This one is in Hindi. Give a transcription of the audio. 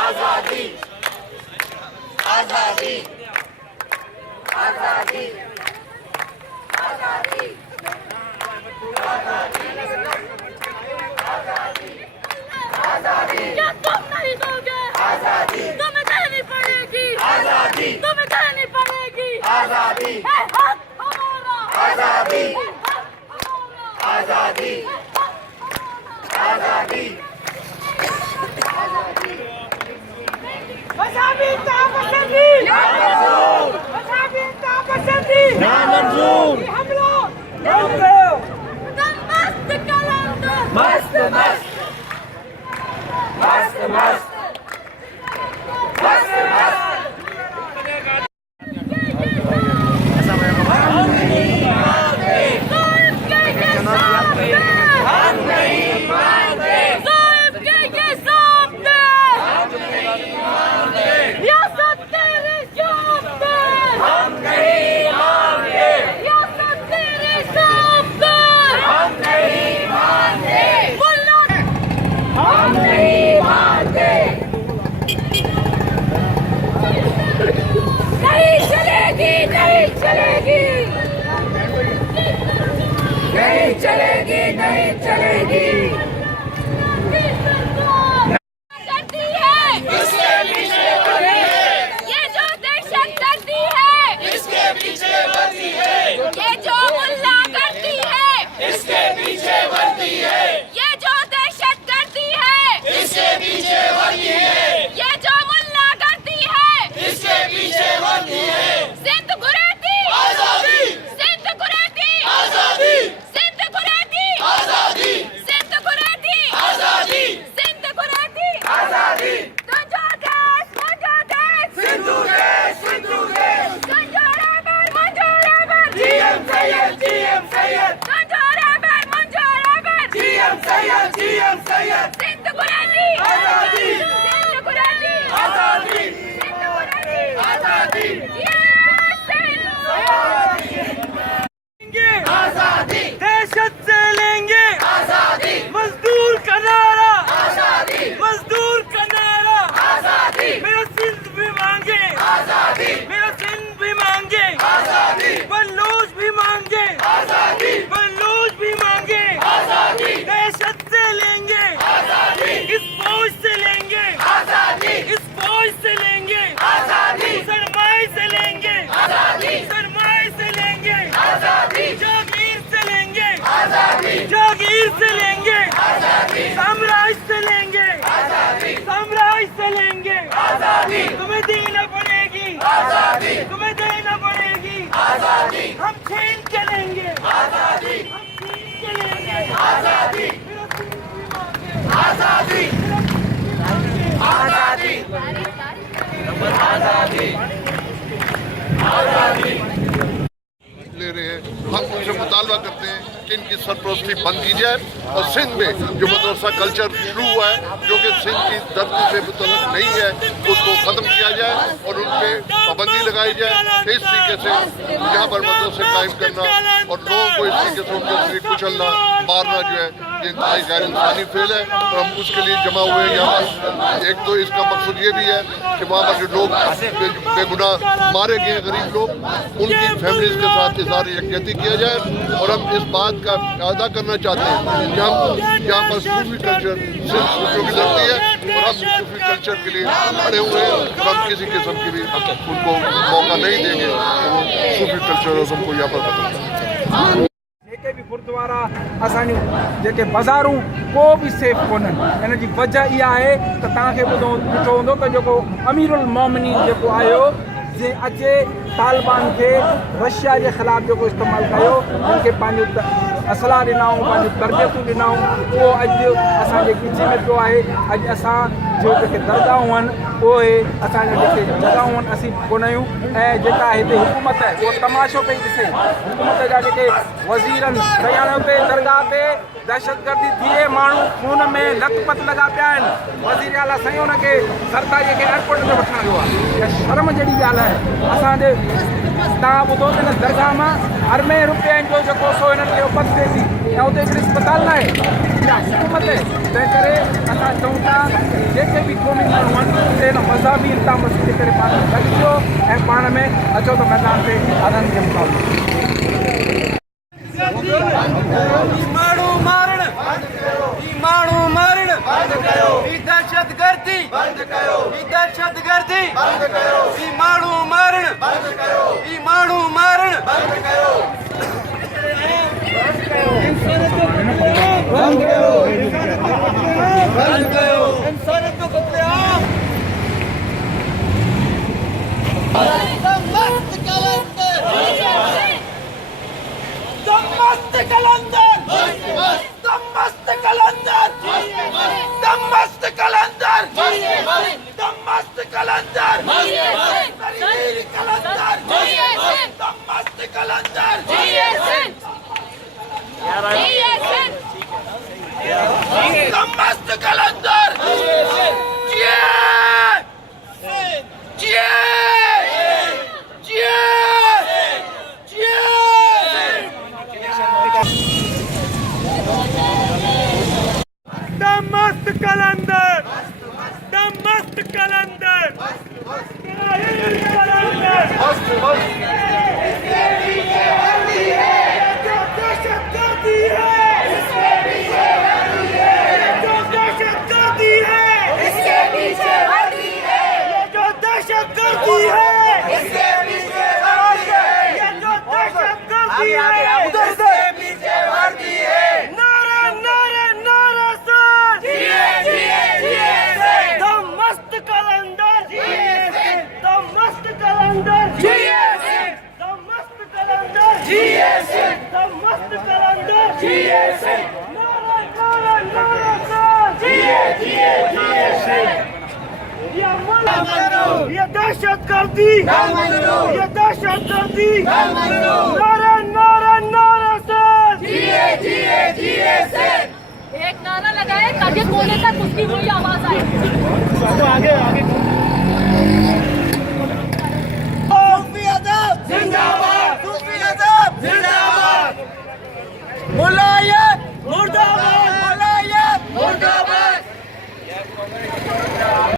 आजादी आजादी आजादी आजादी आजादी आजादी क्या तुम नहीं दोगे आजादी तुम्हें देनी पड़ेगी आजादी तुम्हें देनी पड़ेगी आजादी आजादी आजादी आजादी मज़हबी तापसंदी मज़हबी तापसंदी नामंजूर हमलों मस्त कलंदर मस्त मस्त मस्त मस्त मस्त मस्त नहीं चलेगी नहीं चलेगी करती है इसके पीछे वर्दी है ये जो दहशत करती है इसके पीछे वर्दी है ये जो मुल्ला करती है इसके पीछे वर्दी है ये जो दहशत करती है इसके पीछे वर्दी है ये जो मुल्ला करती है इसके पीछे वर्दी है सिंध गुरेती आजादी सिंध गुरेती आजादी सिंध गुरेती आजादी सिंध गुरेती आजादी सिंध गुरेती आजादी तुझो देश मुझो देश सिंधु देश सिंधु देश तुझो रेबर मुझो रेबर जीएम सैयद तुझो रेबर मुझो रेबर जीएम सैयद सिंध गुरेती आजादी सिंध गुरेती आजादी सिंध गुरेती आजादी आजादी दहशत से लेंगे आजादी मजदूर का नारा आजादी मजदूर का नारा आजादी मेरा सिंध भी मांगे आजादी मेरा सिंध भी मांगे आजादी बलूच भी मांगे आजादी बलूच भी मांगे आजादी दहशत से लेंगे आजादी इस फौज से लेंगे आजादी इस फौज से लेंगे आजादी सरमाए से लेंगे आजादी सरमाए से लेंगे आजादी जागीर से लेंगे आजादी जागीर से लेंगे आजादी साम्राज्य से लेंगे आजादी साम्राज्य से लेंगे आजादी तुम्हें देना पड़ेगी आजादी तुम्हें देना पड़ेगी आजादी हम छीन के लेंगे आजादी हम छीन के लेंगे आजादी मेरा सिंध भी मांगे आजादी आजादी आजादी आजादी ले रहे हैं। हम उनसे मुतालबा करते हैं कि इनकी सरपरस्ती बंद की जाए और सिंध में जो मदरसा कल्चर शुरू हुआ है जो कि सिंध की धरती से मुतल्लिक नहीं है उसको ख़त्म किया जाए और उन पर पाबंदी लगाई जाए। इस तरीके से यहाँ पर मदरसे कायम करना और लोगों को इस तरीके से उनके जरिए कुचलना मारना जो है ये इंतहाई गैर इंसानी फेल है और हम उसके लिए जमा हुए हैं यहाँ पर। एक तो इसका मकसद ये भी है कि वहाँ पर जो लोग बेगुनाह मारे गए गरीब लोग उनकी फैमिलीज के साथ इज़हार यकजहती किया जाए और हम इस बात का अदा करना चाहते हैं कि हम यहाँ पर सूफी कल्चर सिर्फ सूफियों की धरती है और हम सूफी कल्चर के लिए खड़े हुए हैं और हम किसी किस्म की भी उनको मौका नहीं देंगे सूफी कल्चरिज्म को यहाँ पर खत्म करें। जेके भी गुरुद्वारा असांजूं जेके बाज़ारूं को बि सेफ कोन्हनि हिन जी वजह इहा आहे त तव्हांखे ॾिठो हूंदो त जेको अमीरुल मोमिनीन जेको आयो जे अचे तालिबान खे रशिया जे ख़िलाफ़ जेको इस्तेमालु कयो उनखे पंहिंजो असला ॾिनाऊं पंहिंजूं तरबियतूं ॾिनाऊं उहो अॼु असांजे विच में पियो आहे। अॼु असां जो जेके दरगाहूं आहिनि उहे असांजो जेके जॻहियूं आहिनि असीं कोन आहियूं ऐं जेका हिते हुकूमत आहे उहो तमाशो पई ॾिसे हुकूमत जा जेके वज़ीर आहिनि भई हाणे हुते दरगाह ते दहशतगर्दी थिए माण्हू खून में लखपत लॻा पिया आहिनि वज़ीर आला साईं हुनखे सरकारी खे एयरपोर्ट ते वठण वियो आहे इहा शर्म जहिड़ी ॻाल्हि आहे असांजे तव्हां ॿुधो त हिन दरगाह मां अरबें रुपयनि जो जेको सो हिननि खे उपत थिए थी ऐं हुते हिकिड़ी अस्पताल न आहे इहा हुकूमत आहे तंहिं करे असां चऊं था जेके बि क़ौमी माण्हू आहिनि उते हिन मज़हबी इंतामसी जे करे पाण गॾिजो ऐं पाण में अचो त मैदान ते आनंद जे मुक़ाबिले माण्हू मारण माण्हू मारण दहशतगर्दी दहशतगर्दी माण्हू मारण माण्हू मारण इंसानियत को क़त्लेआम दमस्त कलंदर दमस्त कलंदर दमस्त कलंदर दमस्त कलंदर तरीर कलंदर दमस्त कलंदर दमस्त कलंदर दमस्त कलंदर दमस्त कलंदर जो दहशतगर्दी है इसके पीछे वर्दी है जो दहशतगर्दी है इसके पीछे वर्दी है ये जो दहशतगर्दी है इसके पीछे वर्दी है ये जो दहशतगर्दी है उधर से पीछे वर्दी है नारा नारा नारा सर दमस्त कलंदर दमस्त कलंदर दमस्त कलंदर दमस्त कलंदर नारा नारा नारा सर ये दहशतगर्दी ये दहशतगर्दी नारा नारा नारा सर एक नारा लगाए ताकि कोने तक उसकी वही आवाज आए आगे आगे सूफी अदब जिंदाबाद सूफी अदब जिंदाबाद मुल्ला